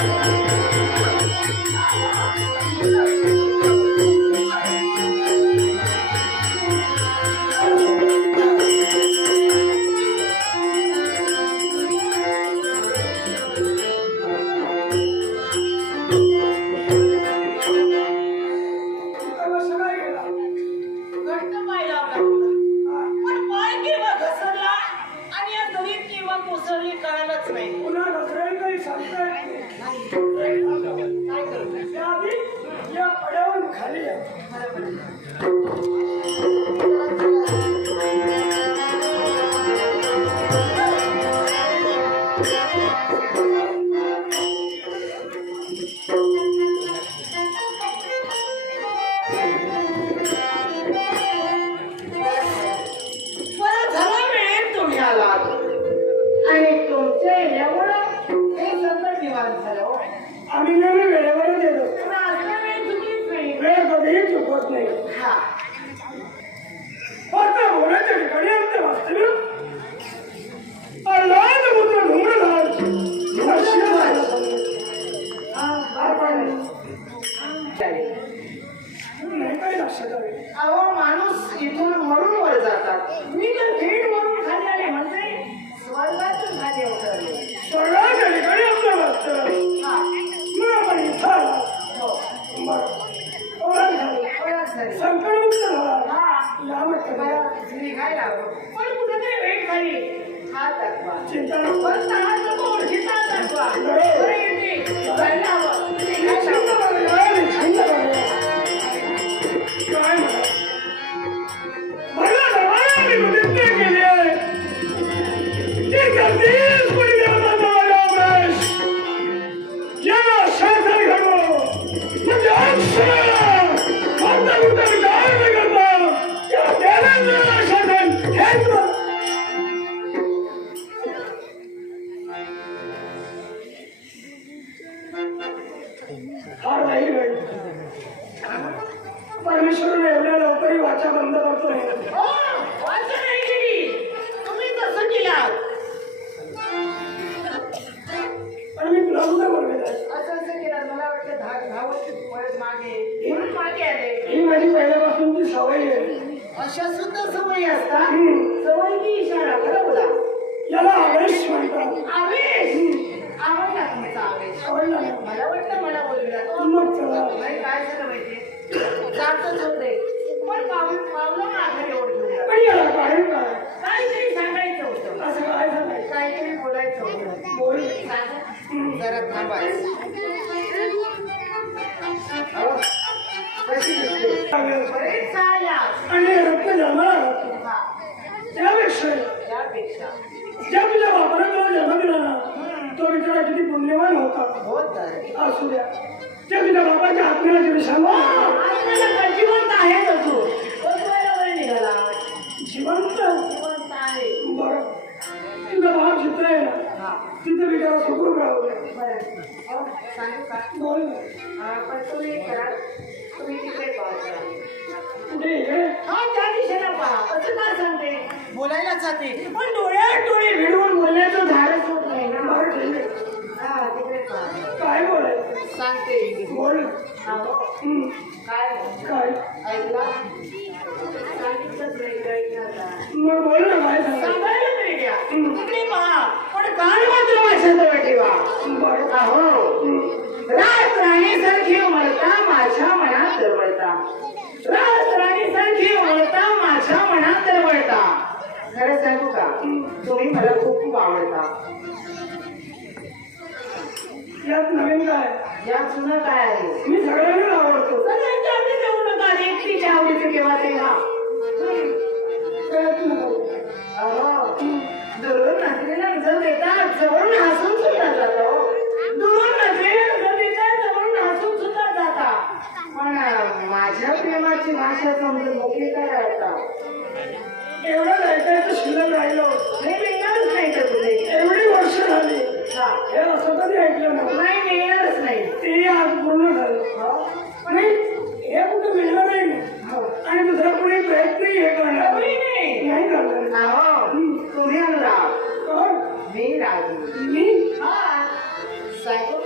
Thank you. केव्हा कोसळली कळालंच नाही. पुन्हा नजरेला काही सांगता येत नाही. काय करू त्याआधी या पड्यावरून खाली या. अहो माणूस इथून मरून वर जातात. मी तर थेट वरून खाली आले म्हणजे स्वर्गातून खाली उतरले. ठिकाणी हा. मग आपण इथं आला. हो. बरं. ओळख झाली. ओळख झाली. संकटमुक्त झाला. हा. केलं मला वाटतं दहा दहा वर्ष परत मागे म्हणून मागे आले ही माझी पहिल्यापासूनची सवय आहे. अशा सुद्धा सवयी असतात. सवय की इशारा? खरं बोला त्यापेक्षा त्यापेक्षा ज्या तुझ्या बापाने जन्म दिला ना तो बिचारा किती पुण्यवान होता असू द्या त्या तुझ्या बापाच्या आत्म्याला तरी सांग आपल्याला जिवंत आहे बोलायला जाते. पण डोळ्यात डोळे भिडवून बोलण्याचं धाडस होत नाही ना. बरं ठीक आहे. हा तिकडे पहा. काय बोलायचं? सांगते बोल. हा, हो. हं. काय? काय? ऐकला सांगितलंच नाही काही आता. मग बोल ना काय सांगायचं? सांगायला तरी द्या तिकडे पहा. पण कान मात्र माझ्याजवळ ठेवा? बरं. अहो. हं. रात राणीसारखी उमलता माझ्या मनात दरवळता रात राणीसारखी उमलता माझ्या मनात दरवळता खरं सांगू का? तुम्ही मला खूप खूप आवडता. यात नवीन काय? या जुनं काय आहे? मी सगळ्यांना आवडतो. सगळ्यांच्या आवडीत जाऊ नका. एकटीच्या आवडीचे केव्हा तेव्हा प्रयत्न करू अहो दुरून जवळून virado. Limpar. Sai